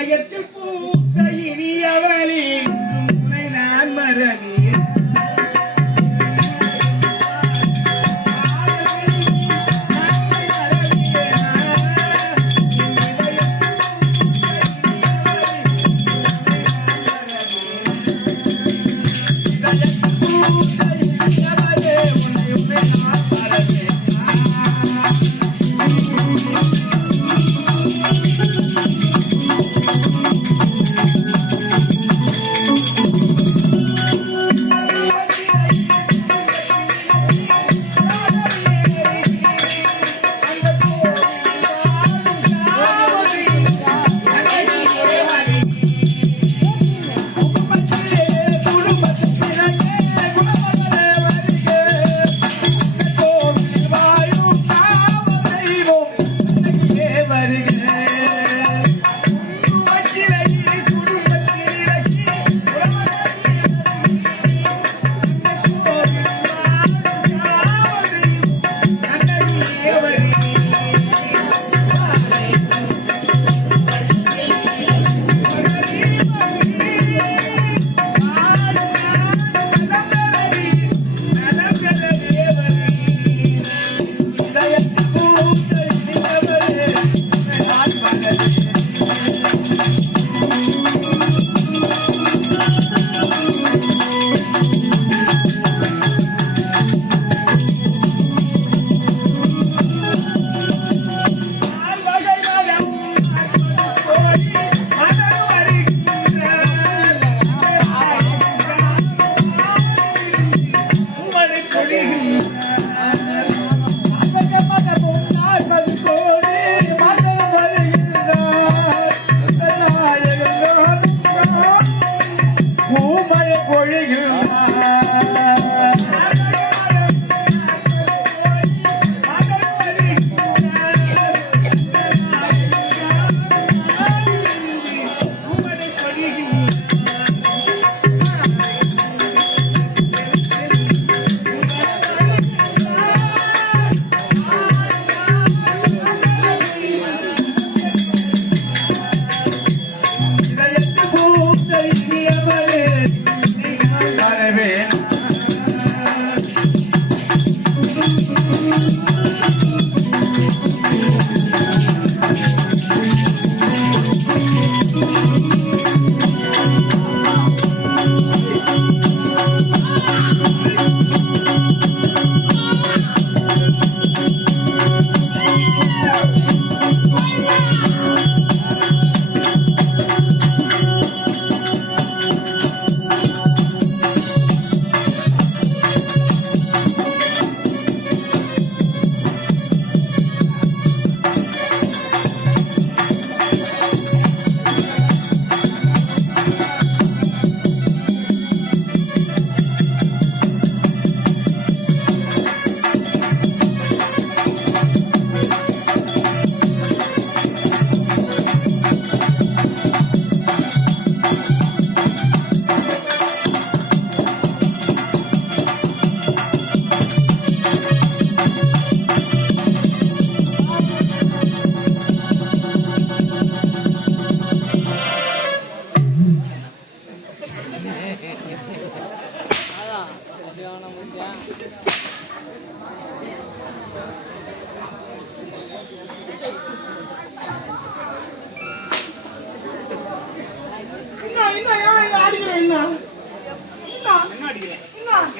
இதயத்தில் பூத்த இனியவளே உன்னை நான் மறவேன்.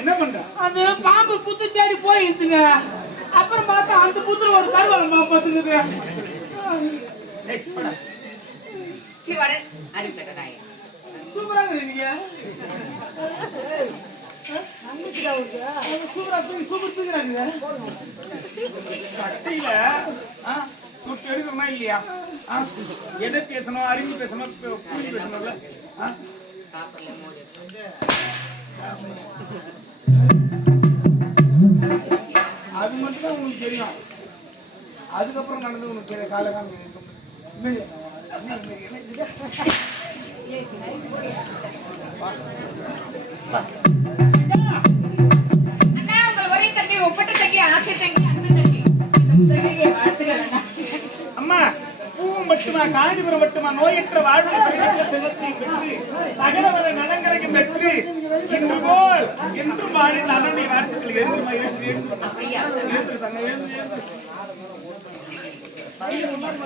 என்ன பண்ற? அது பாம்பு புத்து தேடி போயிடுதுங்க. அப்புறம் பார்த்தா அந்த புத்துல ஒரு கருவால பாம்பு பத்துக்குது. சூப்பராக இருக்கீங்க. சூப்பரா சூப்பர் தூக்குறாங்க. கட்டையில சுட்டு எடுக்கணுமா இல்லையா? எதை பேசணும், அறிவு பேசணும், பேசணும்ல. அது மட்டும் தான் உங்களுக்கு தெரியும். அதுக்கப்புறம் நடந்து உனக்கு தெரியும். காலகாலம் அம்மா பூவும் பச்சை மட்டுமா காஞ்சிபுரம் மட்டுமா நோயற்ற வாழ்வு செல்வத்தையும் பெற்று சகலவர நலங்கரையும் பெற்று இன்று போல் என்றும் வாழ்ந்த அண்ணனுடைய வாழ்த்துக்கள்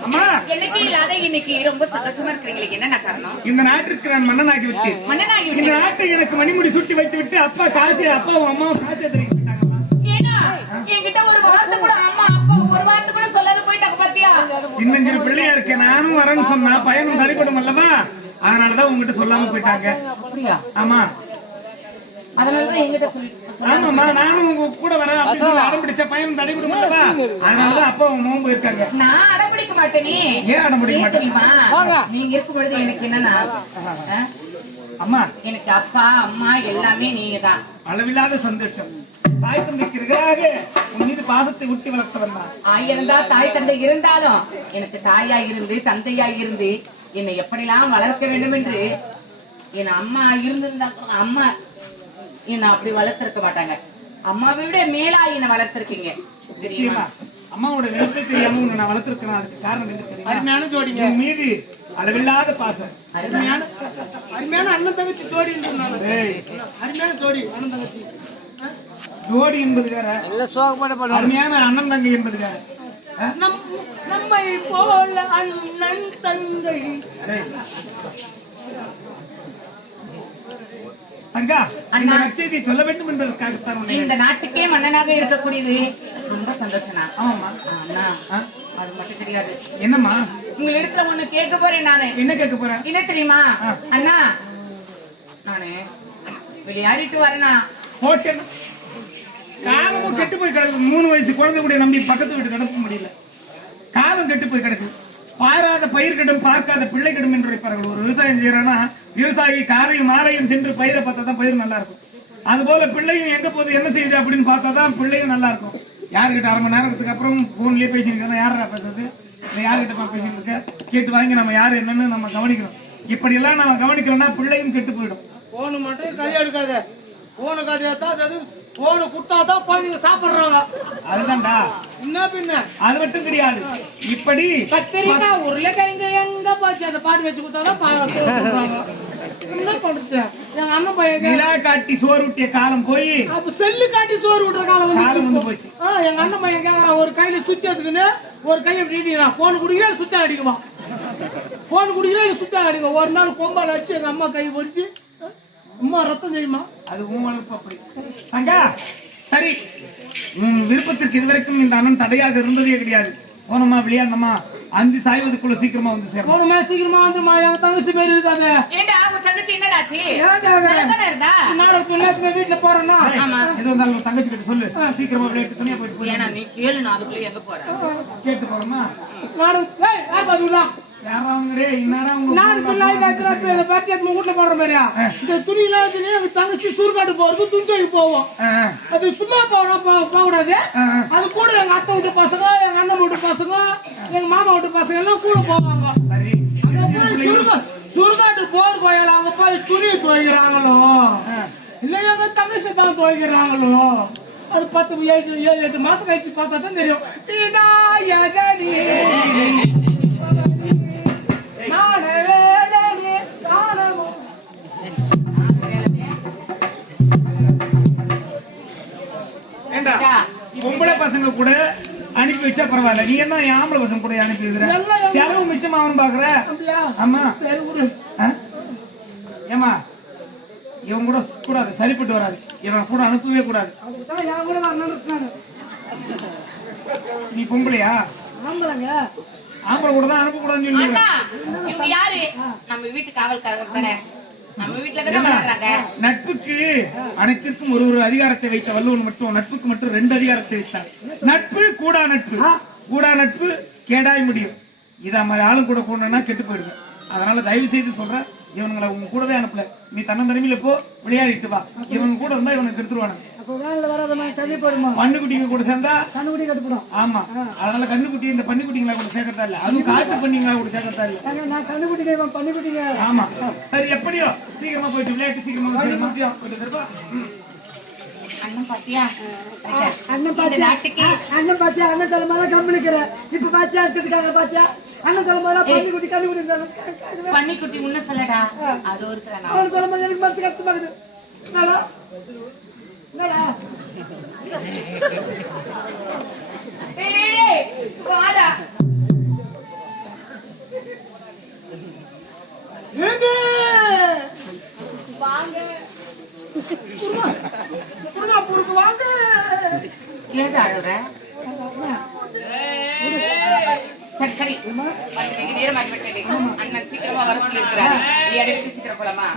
அம்மா எனக்கு இல்லாத இன்னைக்கு ரொம்ப சந்தோஷமா இருக்கிறீங்களுக்கு என்ன காரணம்? இந்த நாட்டிற்கு நான் மன்னனாகி விட்டேன். இந்த நாட்டை எனக்கு மணிமுடி சுட்டி வைத்து விட்டு அப்பா காசு அப்பாவும் அம்மாவும் காசு எதிர்த்து விட்டாங்கம்மா. ஏன்னா என்கிட்ட ஒரு வார்த்தை கூட அம்மா அப்பா ஒரு வார்த்தை கூட சொல்லாத போயிட்டாங்க பாத்தியா? சின்னஞ்சிறு பிள்ளையா இருக்கேன், நானும் வரேன்னு சொன்னா பயணம் தடைப்படும் அல்லவா, அதனாலதான் உங்ககிட்ட சொல்லாம போயிட்டாங்க. அப்படியா? ஆமா, அதனாலதான் என்கிட்ட சொல்லி ஆமாமா நானும் உங்க கூட வரேன் அப்படின்னு அடம் பிடிச்ச பயணம் தடைபடும் அல்லவா, அதனாலதான் அப்பா அவங்க மோகம் போயிருக்காங்க. நான் அடம் பிடிக்க மாட்டேனே. ஏன் அடம் பிடிக்க மாட்டேன்? நீங்க இருக்கும் பொழுது எனக்கு என்னன்னா அம்மா எனக்கு அப்பா அம்மா எல்லாமே நீங்க தான். அளவில்லாத சந்தோஷம். தாய் தந்தைக்கு எதிராக உன் மீது பாசத்தை ஊட்டி வளர்த்தவன் தான். ஆயிருந்தா தாய் தந்தை இருந்தாலும் எனக்கு தாயா இருந்து தந்தையா இருந்து என்னை எப்படிலாம் வளர்க்க வேண்டும் என்று என் அம்மா இருந்திருந்தா அம்மா என்ன அப்படி வளர்த்திருக்க மாட்டாங்க. அம்மாவை விட மேலா என்ன வளர்த்திருக்கீங்க. நிச்சயமா அம்மாவோட நிலத்தை தெரியாம உன்னை நான் வளர்த்திருக்கேன். அதுக்கு காரணம் என்ன தெரியுமா? அருமையான ஜோடிங்க. என் மீது அளவில்லாத பாசம். அருமையான அண்ணன் தங்கச்சி ஜோடி. அருமையான ஜோடி அண்ணன் தங்கச்சி. ஜோடி என்பது வேற, அருமையான அண்ணன் தங்கை என்பது வேற. நம்மை போல அண்ணன் தங்கை. தங்கா, இந்த நற்செய்தியை சொல்ல வேண்டும் என்பதற்காகத்தான் இந்த நாட்டுக்கே மன்னனாக இருக்கக்கூடியது ரொம்ப சந்தோஷம். ஆமாமா. அண்ணா அது மட்டும் கிடையாது. என்னம்மா? உங்களிடத்துல ஒண்ணு கேட்க போறேன் நானு. என்ன கேட்க போறேன்? என்ன தெரியுமா அண்ணா? நானு விளையாடிட்டு வரேனா போட்டேன். காலமும் கெட்டு போய் கிடக்கு. 3 வயசு குழந்தை கூட நம்பி பக்கத்து வீட்டு கிடக்க முடியல. காலம் கெட்டு போய் கிடக்கு. பாராத பயிர் கெடும் பார்க்காத பிள்ளை கெடும் என்று வைப்பார்கள். ஒரு விவசாயம் செய்யறானா விவசாயி காலையும் மாலையும் சென்று பயிரை பார்த்தா தான் பயிர் நல்லா இருக்கும். அது போல பிள்ளையும் எங்க போகுது என்ன செய்யுது அப்படின்னு பார்த்தா தான் பிள்ளையும் நல்லா இருக்கும். யாருக்கிட்ட 1/2 மணி நேரத்துக்கு அப்புறம் போன்லயே பேசிட்டு யாரா பேசுறது, யாருக்கிட்ட பேசிட்டு இருக்க கேட்டு வாங்கி நம்ம யாரு என்னன்னு நம்ம கவனிக்கணும். இப்படி எல்லாம் நம்ம கவனிக்கிறோம்னா பிள்ளையும் கெட்டு போயிடும். போன மட்டும் கையை எடுக்காத. போன கையாத்தான் அது போன குட்டாதான் குழந்தைங்க சாப்பிடுறாங்க. அதுதான்டா. என்ன பின்ன அது மட்டும் கிடையாது. இப்படி கத்திரிக்காய் உருளைக்கிழங்கு எங்க போச்சு அந்த பாட்டு வச்சு கொடுத்தாதான் என்ன பண்றது? எங்க அண்ணன் பையன் நிலா காட்டி சோறு ஊட்டிய காலம் போய் அப்ப செல்லு காட்டி சோறு விட்டுற காலம் வந்து போச்சு. எங்க அண்ணன் பையன் கேக்குறான் ஒரு கையில சுத்தி எடுத்துக்கின்னு ஒரு கையை நீட்டிக்கிறான். போன் குடிக்கிறேன் சுத்த அடிக்குவான். போன் குடிக்கிறேன் சுத்த அடிக்கும். ஒரு நாள் கொம்பால் அடிச்சு எங்க அம்மா கை பொடிச்சு அம்மா ரத்தம் தெரியுமா? அது உன் அப்படி தங்கா. சரி, விருப்பத்திற்கு இதுவரைக்கும் இந்த அண்ணன் தடையாக இருந்ததே கிடையாது. போனோமா விளையாடணுமா அந்தி சாய்வதுக்குள்ள சீக்கிரமா வந்து சேரும். போனோமா சீக்கிரமா வந்துமா. என் தங்கச்சி மாரி இருக்காது. ஏண்டா உன் தங்கச்சி என்னடாச்சு? வீட்டுல போறேன்னா எது வந்தாலும் தங்கச்சி கிட்ட சொல்லு சீக்கிரமா விளையாட்டு துணியா போயிட்டு. ஏன்னா நீ கேளு, நான் அதுக்குள்ள எங்க போறேன் கேட்டு போறோமா? நானும் யார் பாத்துக்கலாம் தங்கச்சி சுருக்காட்டு போறது துணிக்கு போவோம். அது சும்மா போகக்கூடாது. அது கூட எங்க அத்தை வீட்டு பசங்க எங்க அண்ணன் வீட்டு பசங்க எங்க மாமா வீட்டு பசங்க எல்லாம் கூட போவாங்க. சுருக்காட்டு போர் கோயில் அங்க போய் துணி துவைக்கிறாங்களோ இல்ல எங்க தங்கச்சி தான் துவைக்கிறாங்களோ அது 7-8 மாசம் கழிச்சு பார்த்தா தான் தெரியும். பொம்பளை பசங்க கூட அனுப்பி வச்சா பரவாயில்ல. நீ என்ன ஆம்பளை பசங்க கூட அனுப்பி வைக்கிற? செலவு மிச்சம் அவன் பாக்குற. ஆமா ஏமா இவன் கூட கூடாது, சரிப்பட்டு வராது. இவன் கூட அனுப்பவே கூடாது. நீ பொம்பளையா? ஆம்பளை கூட தான் அனுப்ப கூடாதுன்னு யாரு? நம்ம வீட்டு காவல்காரர் தானே. நம்ம வீட்டுல தானே வளர்றாங்க. நட்புக்கு அனைத்திற்கும் ஒரு அதிகாரத்தை வைத்த வள்ளுவன் மட்டும் நட்புக்கு மட்டும் 2 அதிகாரத்தை வைத்தார். நட்பு கூடா நட்பு. கூடா நட்பு கேடாய் முடியும். இத மாதிரி ஆளும் கூட கூடனா கெட்டு போயிடுது. அதனால தயவு செய்து சொல்றேன், இவனுங்களை உங்க கூடவே அனுப்பல. நீ தன்னந்தனிமையில போ விளையாடிட்டு வா. இவங்க கூட இருந்தா இவனுக்கு எடுத்துருவானுங்க. பன்னிக்குட்டிங்க கூட சேர்ந்தா கண்ணுக்குட்டி கட்டுப்படும். ஆமா, அதனால கண்ணுக்குட்டி இந்த பன்னிக்குட்டிங்களா கூட சேர்க்கறதா இல்ல. அதுவும் காட்டு பண்ணிங்களா கூட சேர்க்கறதா இல்ல. நான் கண்ணுக்குட்டி பன்னிக்குட்டிங்க. ஆமா சரி, எப்படியோ சீக்கிரமா போயிட்டு விளையாட்டு சீக்கிரமா போயிட்டு அண்ணன் பாத்தியா அண்ணன் இந்த பாத்தியா நாட்டுக்கு அண்ணன் பாத்தியா அண்ணன் தலைமையில கம்பெனிக்கிற இப்ப பாத்தியா எடுத்துருக்காங்க பாத்தியா அண்ணன் தலைமையில பண்ணி குட்டி கண்ணி குட்டி பன்னிக்குட்டி முன்ன சொல்லடா அது ஒருத்தர் அவன் சொல்லும்போது எனக்கு மனசு கஷ்டமாகுது என்னடா என்னடா வாடா ஏங்க வாங்க குருமா பூருக்கு வாங்க கேட்டு அழுற சரி சரி வந்து நேரமாகி விட்டது அண்ணன் சீக்கிரமா வர சொல்லி இருக்கிறார் நீ அதை விட்டு சீக்கிரம் போலாமா